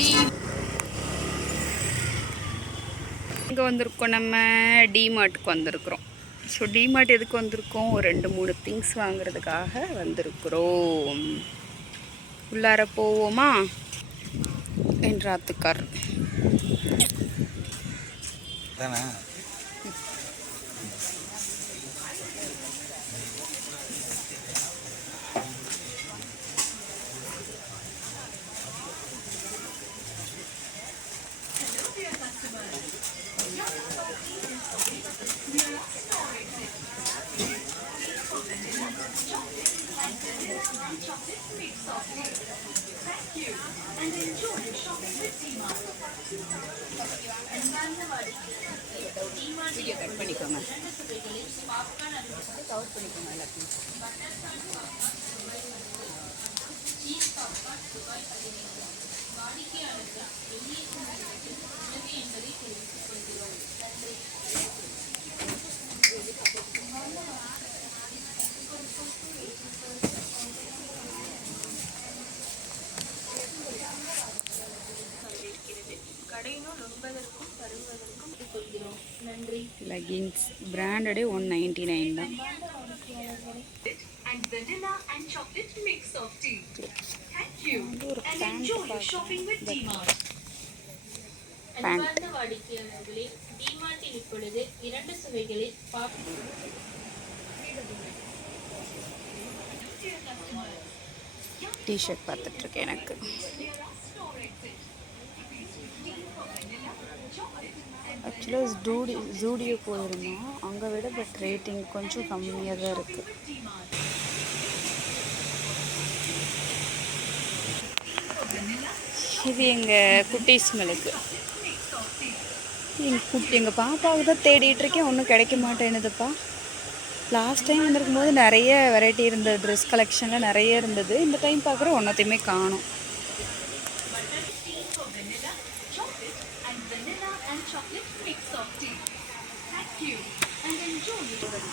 D இங்கே வந்திருக்கோம் நம்ம டிமார்ட்டுக்கு வந்திருக்கிறோம். ஸோ டிமார்ட் எதுக்கு வந்திருக்கோம்? ஒரு ரெண்டு மூணு திங்ஸ் வாங்குறதுக்காக வந்திருக்கிறோம். உள்ளார போவோமா? என்றாத்துக்கார் தானே? வீடியோ கட் பண்ணிக்கோங்க. கவர் பண்ணிக்கோங்க எல்லாத்தையும் லெகின்ஸ் பிராண்டடே ஒன் நைன்டி நைன் தான் and vanilla and chocolate mix of tea. அன்பார்ந்த வாடிக்கையாளர்களே டிமார்ட்டில் இப்பொழுது இரண்டு சுவைகளில் டிஷர்ட் பார்த்துட்ருக்கேன் எனக்கு. ஆக்சுவலாக ஜூடி ஜூடியோ போயிருந்தோம். அங்கே விட பட் ரேட்டிங் கொஞ்சம் கம்மியாக தான் இருக்குது இது எங்கள் குட்டீஸ்ங்களுக்கு எங்கள் குட்டி எங்கள் பாப்பாவுக்கு தான் தேடிட்டு இருக்கேன். ஒன்றும் கிடைக்க மாட்டேனுதுப்பா லாஸ்ட் டைம் வந்திருக்கும் போது நிறைய வெரைட்டி இருந்தது. ட்ரெஸ் கலெக்ஷனில் நிறைய இருந்தது. இந்த டைம் பார்க்குற ஒன்றத்தையுமே காணும்.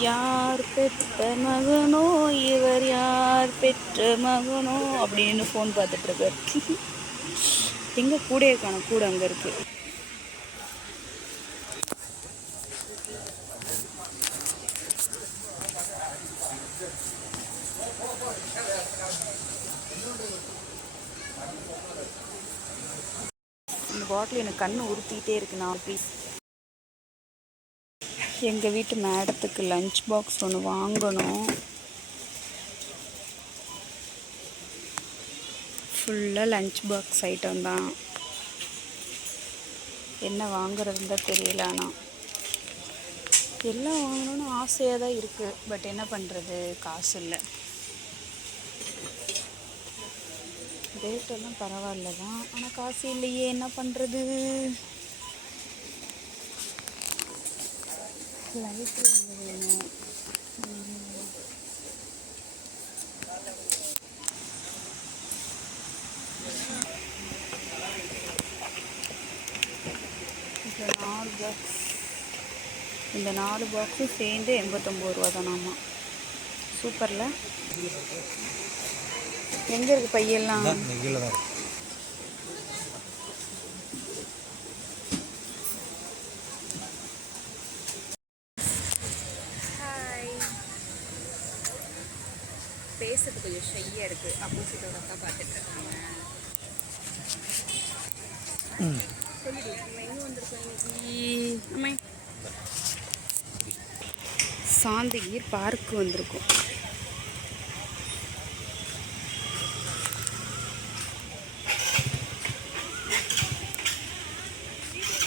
யார் பெற்ற மகனோ இவர் யார் பெற்ற மகனோ அப்படின்னு ஃபோன் பார்த்துட்ருக்கார் எங்கே கூடையே காணும் கூட அங்கே இருக்கு. இந்த பாட்டில் எனக்கு கண்ணு உறுத்திக்கிட்டே இருக்கு நான் பீஸ் எங்கள் வீட்டு மேடத்துக்கு லஞ்ச் பாக்ஸ் ஒன்று வாங்கணும். ஃபுல்லாக லஞ்ச் பாக்ஸ் ஐட்டம் தான். என்ன வாங்குறதுன்னு தான் தெரியல ஆனால் எல்லாம் வாங்கணும்னு ஆசையாக தான் இருக்குது பட் என்ன பண்ணுறது காசு இல்லை. ரேட்டெல்லாம் பரவாயில்ல தான். ஆனால் காசு இல்லையே என்ன பண்ணுறது லைட் வேணும் உம். இந்த நாலு பாக்ஸ் இந்த நாலு பாக்ஸும் சேர்ந்து எண்பத்தொம்பது ரூபா தானாமா சூப்பரில். எங்கே இருக்குது பையெல்லாம்? பேசுறது கொஞ்சம் ஷையாக இருக்குது ஆப்போசிட்டோட அக்கா பார்த்துட்டு இருக்காங்க சொல்லிடு நம்ம எங்கே வந்திருக்கோம் இன்னைக்கு அம்மா சாந்தகீர் பார்க்கு வந்திருக்கோம்.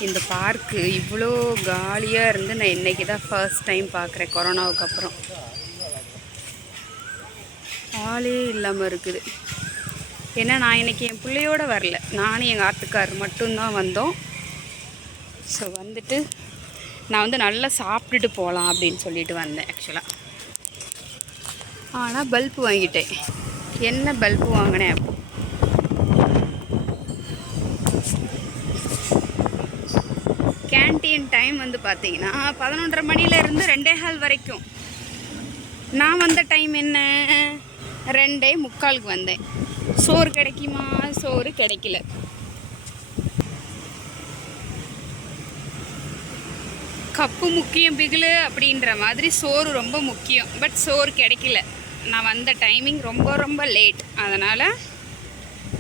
இந்த பார்க்கு இவ்வளோ காலியாக இருந்து நான் இன்றைக்கி தான் ஃபர்ஸ்ட் டைம் பார்க்குறேன் கொரோனாவுக்கு அப்புறம். ஆளே இல்லாமல் இருக்குது. ஏன்னா நான் இன்னைக்கு என் பிள்ளையோட வரல. நானும் எங்கள் ஆத்துக்கார் மட்டும்தான் வந்தோம். ஸோ வந்துட்டு நான் வந்து நல்லா சாப்பிட்டுட்டு போகலாம் அப்படின்னு சொல்லிட்டு வந்தேன் ஆக்சுவலாக ஆனால் பல்ப் வாங்கிட்டேன். என்ன பல்ப் வாங்கினேன்? அப்போ கேன்டீன் டைம் வந்து பார்த்தீங்கன்னா பதினொன்றரை மணிலேருந்து ரெண்டே கால் வரைக்கும். நான் வந்த டைம் என்ன? ரெண்டே முக்காலுக்கு வந்தேன். சோறு கிடைக்குமா? சோறு கிடைக்கல. கப்பு முக்கியம் பிகிலு அப்படின்ற மாதிரி சோறு ரொம்ப முக்கியம். பட் சோறு கிடைக்கல. நான் வந்த டைமிங் ரொம்ப ரொம்ப லேட் அதனால்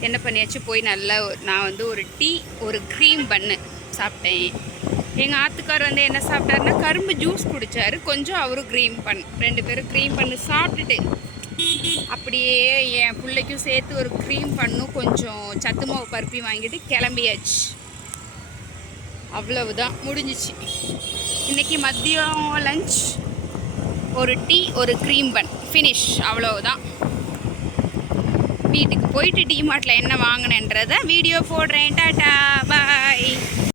என்ன பண்ணியாச்சு? போய் நல்லா நான் வந்து ஒரு டீ ஒரு க்ரீம் பண்ணு சாப்பிட்டேன். எங்கள் ஆத்துக்கார் வந்து என்ன சாப்பிட்டாருன்னா கரும்பு ஜூஸ் குடித்தாரு கொஞ்சம் அவரும் க்ரீம் பண் ரெண்டு பேரும் க்ரீம் பண்ணு சாப்பிட்டுட்டு அப்படியே என் பிள்ளைக்கும் சேர்த்து ஒரு க்ரீம் பண்ணும் கொஞ்சம் சத்து மாவு பருப்பி வாங்கிட்டு கிளம்பியாச்சு. அவ்வளவுதான் முடிஞ்சிச்சு. இன்னைக்கு மதியம் லஞ்ச் ஒரு டீ ஒரு க்ரீம் பன் ஃபினிஷ் அவ்வளவுதான். வீட்டுக்கு போயிட்டு டிமார்ட்டில் என்ன வாங்கினேன்றதை வீடியோ போடுறேன். டாட்டா பாய்